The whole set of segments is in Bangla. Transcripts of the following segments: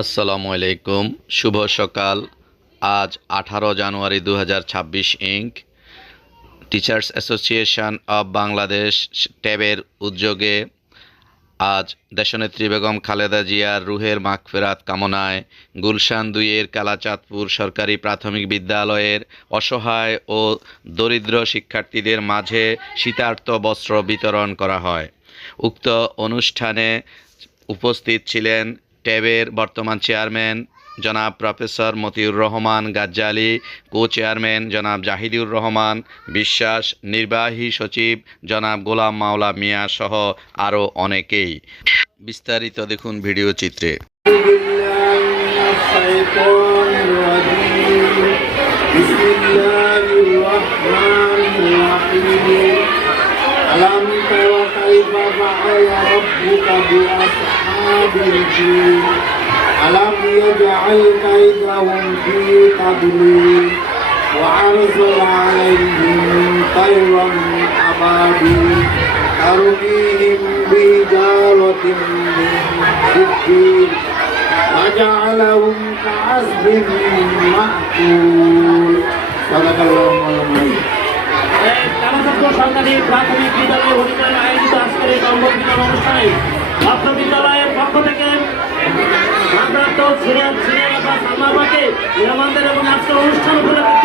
আসসালামু আলাইকুম, শুভ সকাল। আজ আঠারো জানুয়ারি দু হাজার ছাব্বিশ ink teachers association of Bangladesh ট্যাবের উদ্যোগে আজ দেশনেত্রী বেগম খালেদা জিয়ার রুহের মাগফেরাত কামনায় গুলশান দুইয়ের কালাচাঁদপুর সরকারি প্রাথমিক বিদ্যালয়ের অসহায় ও দরিদ্র শিক্ষার্থীদের মাঝে শীতার্ত বস্ত্র বিতরণ করা হয়। উক্ত অনুষ্ঠানে উপস্থিত ছিলেন ট্যাবের বর্তমান চেয়ারম্যান জনাব professor Motiur Rahman Gazzali co chairman জনাব জাহিদুর রহমান বিশ্বাস নির্বাহী সচিব জনাব গোলাম মাওলা মিয়া সহ আরও অনেকেই বিস্তারিত দেখুন ভিডিও চিত্রে بالله من الشيطان الرجيم بسم الله الرحمن الرحيم ألم تر كيف فعل ربك بأصحاب الفيل ألم يجعل كيدهم في تضليل وأرسل عليهم طيرا أبابيل ترميهم بحجارة من سجيل وجعلهم كعصف مأكول صدق الله العظيم কালাচাঁদপুর সরকারি প্রাথমিক বিদ্যালয় হরিকার আয়োজিত আজকের এই কর্মবিজ্ঞান অনুষ্ঠানে ছাত্র বিদ্যালয়ের পক্ষ ভারপ্রাপ্ত সিনিয়র সিরিয়াল আব্বাস আমাবাকে মেহমানদের এবং আজকে অনুষ্ঠান উপলক্ষে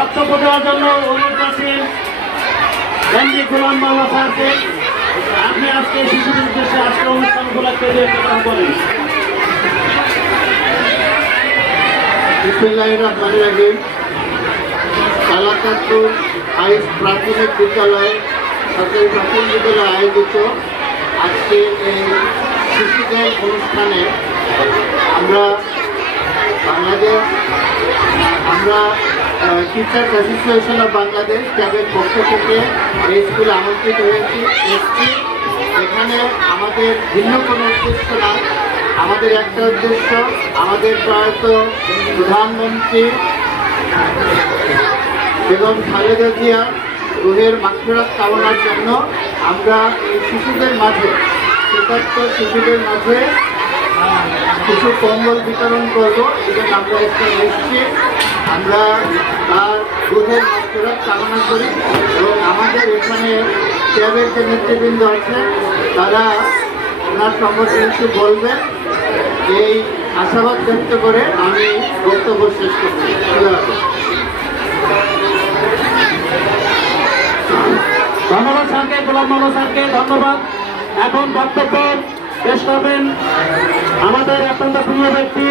বক্তব্য দেওয়ার জন্য অনুরোধ করছেন গান্ধী গোলাম মাওলা স্যারকে। আপনি আজকে শিশুদের উদ্দেশ্যে আজকে অনুষ্ঠান উপলক্ষে যে রহিম। কালাকাতুর প্রাথমিক বিদ্যালয় সরকারি প্রাথমিক বিদ্যালয়ে আয়োজিত আজকে এই শিশুদের অনুষ্ঠানে আমরা বাংলাদেশ, আমরা টিচার্স অ্যাসোসিয়েশন অফ বাংলাদেশ ক্যাবের পক্ষ থেকে এই স্কুলে আমন্ত্রিত হয়েছি। এসছি। এখানে আমাদের ভিন্ন কোনো উদ্দেশ্য না। আমাদের একটা উদ্দেশ্য, আমাদের প্রয়াত প্রধানমন্ত্রী এবং খালেদা জিয়া রুহের মাক্ষরাত কামনার জন্য আমরা এই শিশুদের মাঝে শীতার্থ শিশুদের মাঝে কিছু কম্বল বিতরণ করব। এবং আমরা একটা এসছি। আমরা তার রুহের মাক্ষরাত কামনা করি এবং আমাদের এখানে ক্যাবের যে নেতৃবৃন্দ আছে তারা ওনার সম্পর্কে কিছু বলবেন। এই আশাবাদ ব্যক্ত করে আমি বক্তব্য শেষ করছি। ধন্যবাদ স্যারকে, গোলাম মামা স্যারকে, ধন্যবাদ। এখন বক্তব্য পেশ করবেন আমাদের অত্যন্ত প্রিয় ব্যক্তি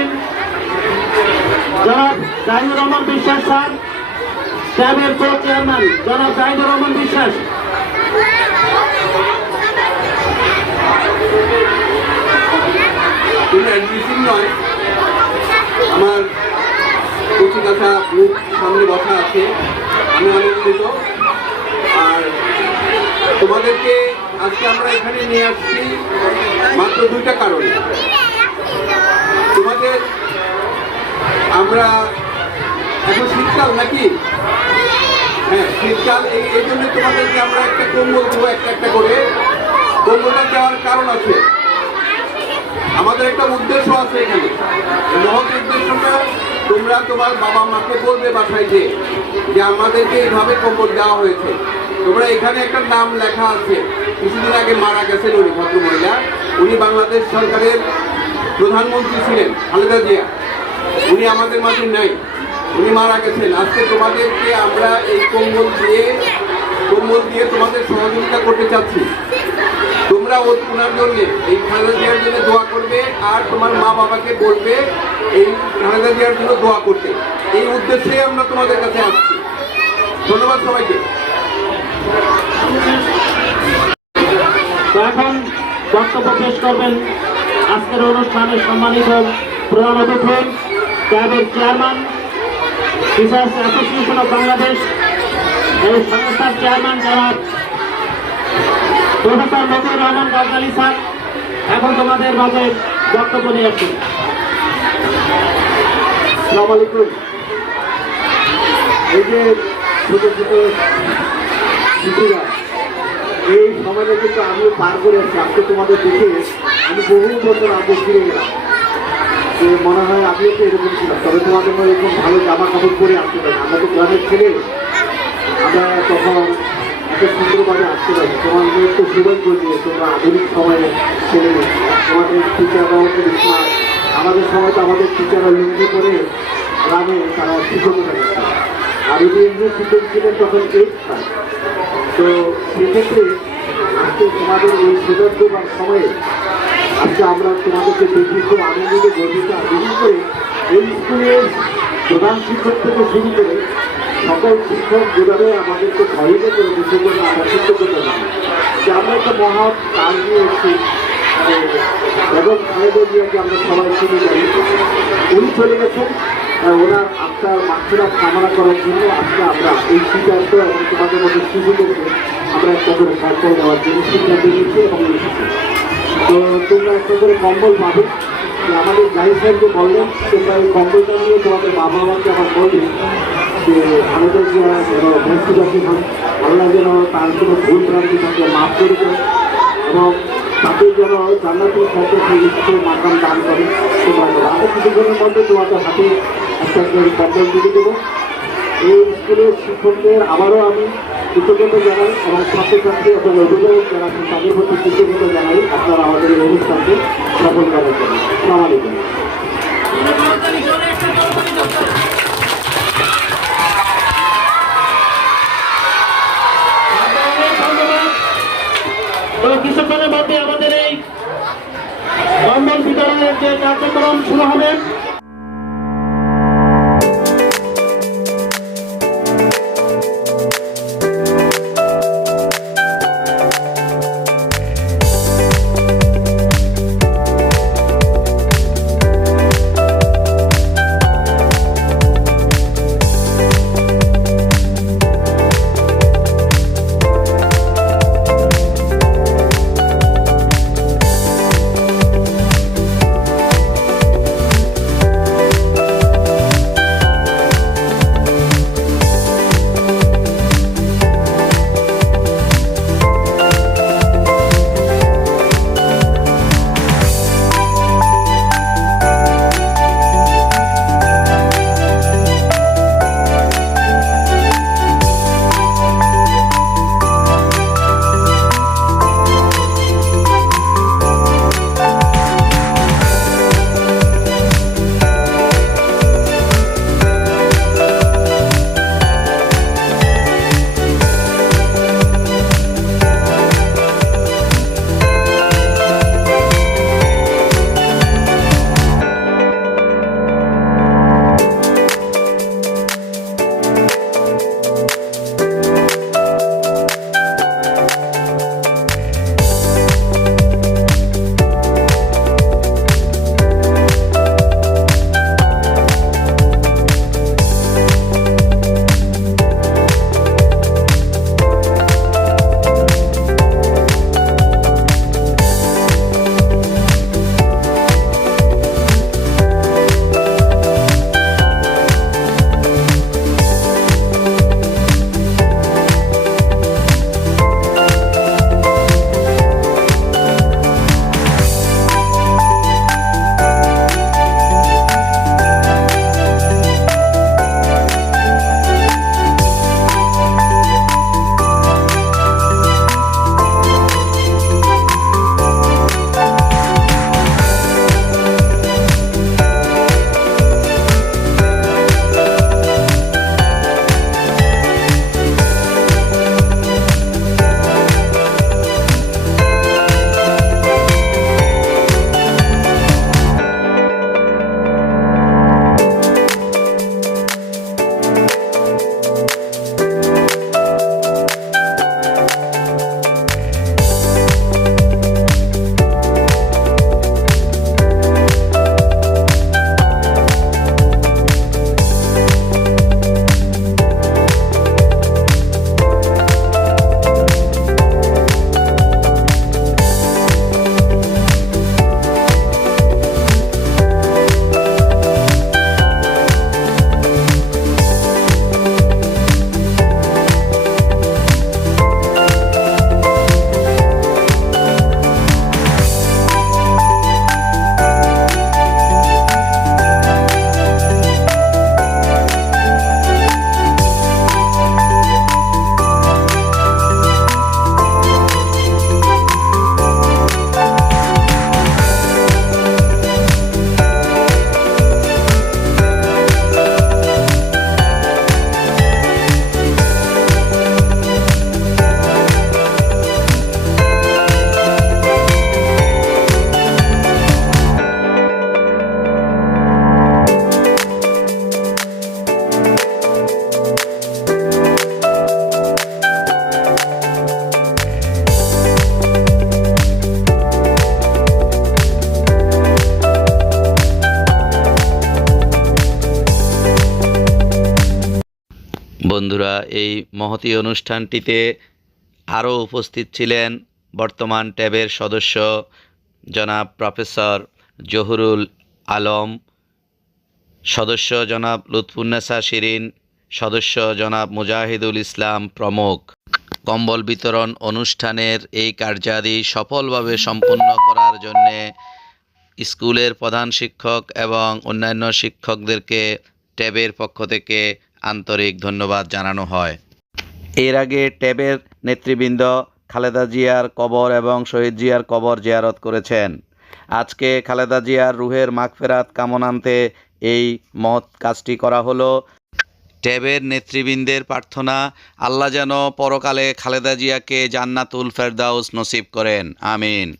জনাব জাহিদুর রহমান বিশ্বাস স্যার ক্যাবের কো চেয়ারম্যান জনাব জাহিদুর রহমান বিশ্বাস কোনো অ্যাডমিশন নয় আমার কচি কাছা গ্রুপ সামনে বসা আছে আমি আনন্দিত আর তোমাদেরকে আজকে আমরা এখানে নিয়ে আসছি মাত্র দুইটা কারণে তোমাদের আমরা এখন শীতকাল নাকি? হ্যাঁ শীতকাল, এই এই জন্য তোমাদেরকে আমরা একটা কম্বল দেবো, একটা একটা করে। কম্বলটা দেওয়ার কারণ আছে। আমাদের একটা উদ্দেশ্য আছে এখানে। মহৎ উদ্দেশ্যটা তোমরা তোমার বাবা মাকে বলবে বাসায় যে যে আমাদেরকে এইভাবে কম্বল দেওয়া হয়েছে। তোমরা এখানে একটা নাম লেখা আছে। কিছুদিন আগে মারা গেছেন উনি, ভদ্রমহিলা। উনি বাংলাদেশ সরকারের প্রধানমন্ত্রী ছিলেন, খালেদা জিয়া। উনি আমাদের মাঝে নেই। উনি মারা গেছেন। আজকে তোমাদেরকে আমরা এই কম্বল দিয়ে কম্বল দিয়ে তোমাদের সহযোগিতা করতে চাচ্ছি। তোমরা ওনার জন্য এই খালেদা জিয়ার জন্য দোয়া করবে আর তোমার মা বাবাকে বলবে এই খালেদা জিয়ার জন্য দোয়া করতে। এই উদ্দেশ্যে আমরা তোমাদের কাছে আসছি। ধন্যবাদ সবাইকে। এখন বক্তব্য পেশ করবেন। আজকের অনুষ্ঠানে সম্মানিত প্রধান অতিথি। ক্যাবের chairman teachers association of Bangladesh এই সংস্থার চেয়ারম্যান যারা প্রফেসর মতিউর রহমান গাজী স্যার, এখন তোমাদের মাঝে বক্তব্য নিয়ে আসছি। এই যে ছোট ছোট এই সময়টা কিন্তু আমিও পার করে আছি আজকে তোমাদের দেখে আমি বহু বছর আগে ফিরে গেলাম মনে হয় আমিও তো এরকম ছিলাম তবে তোমাদের মধ্যে এরকম ভালো জামা কাপড় পরে আসতে পারি। আমরা তো গ্রামের ছেলে। আমরা তখন এত সুন্দরভাবে আসতে পারি। তোমাদের একটু সৌভাগ্য দিয়ে তোমরা আধুনিক সময়ে ছেলে তোমাদের তো স্মার্ট আমাদের সময় তো আমাদের টিচাররা লুঙ্গি করে গ্রামে তারা শিক্ষকতা করতো আর যদি এমনি শিক্ষক ছিলেন তখন এইট তো সেক্ষেত্রে আজকে তোমাদের এই সৌভাগ্যবান সময়ে আজকে আমরা তোমাদেরকে দেখি খুব আনন্দিত গর্বিত আর বিশেষ করে এই প্রধান শিক্ষক থেকে শুরু করে সকল শিক্ষক যেভাবে আমাদেরকে সহযোগিতা করে সেজন্য আমরা কৃতজ্ঞতা জানাই যে আমরা একটা মহা কাজ নিয়ে এসেছি এবং খালেদা জিয়াকে আমরা সবাই চিনি জানি। উনি চলে গেছেন, আর ওনার আত্মার মাত্রা কামনা করার জন্য আজকে আমরা এই সিদ্ধান্ত এবং তোমাদের মধ্যে শিশুদেরকে আমরা একটা করে সাহায্য দেওয়ার জন্য সিদ্ধান্ত নিয়েছি এবং তো তোমরা একটা করে কম্বল পাবে। আমাদের গাড়ি সাহেবকে বললেন এই কম্বলটা নিয়ে তোমাদের বাবা মাকে আমার বলবে যে আমাদের যে যেন ভ্যাক্সিনাসি হন আল্লাহ যেন তার কোনো ভুল ভ্রান্তি তাকে মাফ করে দেন এবং তাদের যেন জান্নাতের সাথে সেই মাকাম দান করে। তোমার আমি কিছুক্ষণের মধ্যে তোমাদের হাতে একটা কম্বল দিয়ে দেবো। এই স্কুলের শিক্ষকদের আবারও আমি কৃতজ্ঞতা জানাই এবং ছাত্রছাত্রী এবং অভিভাবক যারা আছেন, তাদের প্রতি কৃতজ্ঞতা জানাই আপনারা আমাদের এই অনুষ্ঠানকে সফল করার জন্য। সালাম আলাইকুম। অনেক তো কিছুক্ষণের মধ্যে আমাদের এই কম্বল বিতরণের যে কার্যক্রম শুরু হবে বন্ধুরা, এই মহতী অনুষ্ঠানটিতে আরও উপস্থিত ছিলেন বর্তমান ট্যাবের সদস্য জনাব প্রফেসর জহুরুল আলম, সদস্য জনাব লুৎফুন্নেসা শিরিন, সদস্য জনাব মুজাহিদুল ইসলাম প্রমুখ। কম্বল বিতরণ অনুষ্ঠানের এই কার্যাদি সফলভাবে সম্পন্ন করার জন্যে স্কুলের প্রধান শিক্ষক এবং অন্যান্য শিক্ষকদেরকে, ট্যাবের পক্ষ থেকে আন্তরিক ধন্যবাদ জানানো হয়। এর আগে ট্যাবের নেতৃবৃন্দ খালেদা জিয়ার কবর এবং শহীদ জিয়ার কবর জিয়ারত করেছেন। আজকে খালেদা জিয়ার রুহের মাগফেরাত কামনান্তে এই মহৎ কাজটি করা হলো। ট্যাবের নেতৃবৃন্দের প্রার্থনা আল্লাহ যেন পরকালে খালেদা জিয়াকে জান্নাতুল ফেরদাউস নসিব করেন। আমিন।